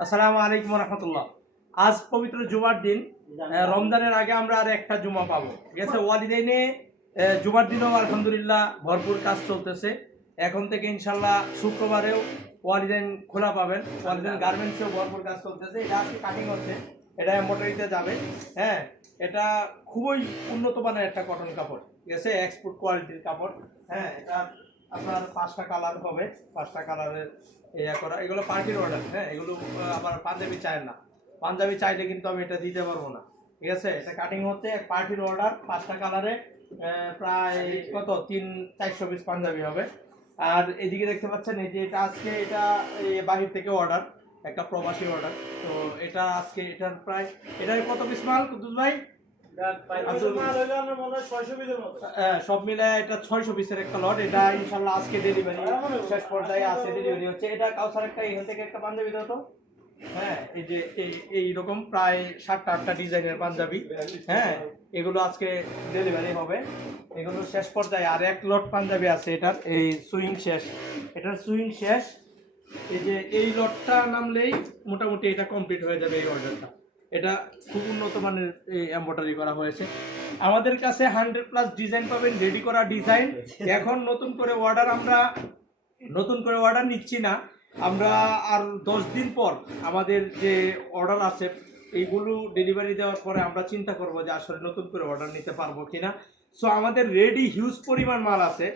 আসসালামু আলাইকুম রহমতুল্লাহ। আজ পবিত্র জুমার দিন, রমজানের আগে আমরা আর একটা জুমা পাবো। গেছে ওয়ালিদাইনে জুমার দিনও আলহামদুলিল্লাহ ভরপুর কাজ চলতেছে। এখন থেকে ইনশাল্লাহ শুক্রবারেও ওয়ালিদাইন খোলা পাবেন। ওয়ালিদাইন গার্মেন্টসেও ভরপুর কাজ চলতেছে। এটা আজকে কাটিং হচ্ছে, এটা এমব্রয়ডারিতে যাবে। হ্যাঁ, এটা খুবই উন্নত মানের একটা কটন কাপড়, ঠিক আছে, এক্সপোর্ট কোয়ালিটির কাপড়। হ্যাঁ, এটা আপনার 5টা কালার হবে, 5টা কালারের ইয়া করা। এগুলো পার্টির অর্ডার। হ্যাঁ, এগুলো আবার পাঞ্জাবি চায় না, পাঞ্জাবি চাইলে কিন্তু আমি এটা দিতে পারবো না, ঠিক আছে। এটা কাটিং হচ্ছে পার্টির অর্ডার, 5টা কালারে প্রায় কত 300-400 পিস পাঞ্জাবি হবে। আর এদিকে দেখতে পাচ্ছেন এই যে এটা আজকে এটা বাহির থেকে অর্ডার, একটা প্রবাসী অর্ডার। তো এটা আজকে এটার প্রায় এটার কত পিস মাল কুদ্দুস ভাই? সব মিলে এটা 600 পিসের একটা লট। এটা ইনশাল্লাহ আজকে ডেলিভারি শেষ পর্যায়ে আছে, ডেলিভারি হচ্ছে। এটা কাউসার একটা এখান থেকে একটা পাঞ্জাবি দাও তো। হ্যাঁ, এই যে এইরকম প্রায় 7টা-8টা ডিজাইনের পাঞ্জাবি। হ্যাঁ, এগুলো আজকে ডেলিভারি হবে, এগুলো শেষ পর্যায়ে। আর এক লট পাঞ্জাবি আছে, এটার এই সুইং শেষ, এটার সুইং শেষ। এই যে এই লটটা নামলেই মোটামুটি এটা কমপ্লিট হয়ে যাবে এই অর্ডারটা। এটা খুব উন্নত মানের এমব্রয়ডারি করা হয়েছে। আমাদের কাছে 100+ ডিজাইন পাবেন, রেডি করা ডিজাইন। এখন নতুন করে অর্ডার নিচ্ছি না আমরা। আর 10 দিন পর আমাদের যে অর্ডার আছে এইগুলো ডেলিভারি দেওয়ার পরে আমরা চিন্তা করব যে আসলে নতুন করে অর্ডার নিতে পারবো কিনা। সো আমাদের রেডি হিউজ পরিমাণ মাল আছে,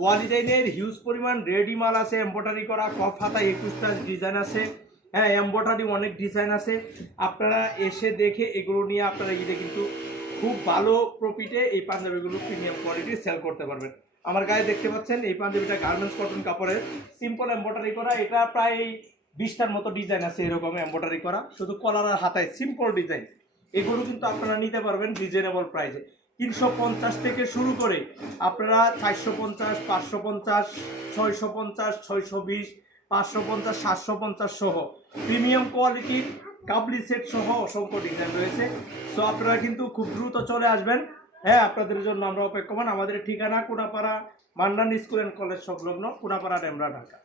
ওয়ালিদাইনের হিউজ পরিমাণ রেডি মাল আছে। এমব্রয়ডারি করা কফ হাতায় 21টা ডিজাইন আছে। হ্যাঁ, এমব্রয়ডারি অনেক ডিজাইন আছে। আপনারা এসে দেখে এগুলো নিয়ে আপনারা ঈদে কিন্তু খুব ভালো প্রফিটে এই পাঞ্জাবিগুলো প্রিমিয়াম কোয়ালিটির সেল করতে পারবেন। আমার গায়ে দেখতে পাচ্ছেন এই পাঞ্জাবিটা গার্মেন্টস কটন কাপড়ের, সিম্পল এমব্রয়ডারি করা। এটা প্রায় 20টার মতো ডিজাইন আছে এরকম এমব্রয়ডারি করা, শুধু কলার আর হাতায় সিম্পল ডিজাইন। এগুলো কিন্তু আপনারা নিতে পারবেন রিজনেবল প্রাইসে। 350 থেকে শুরু করে আপনারা 450, 550, 650, 620, 550, 750 সহ প্রিমিয়াম কোয়ালিটির কাবলি সেট সহ অসংখ্য ডিজাইন রয়েছে। সো আপনারা কিন্তু খুব দ্রুত চলে আসবেন। হ্যাঁ, আপনাদের জন্য আমরা অপেক্ষমান। আমাদের ঠিকানা Konapara Mannan school and college সংলগ্ন, কোনাপাড়া, ডেমরা, ঢাকা।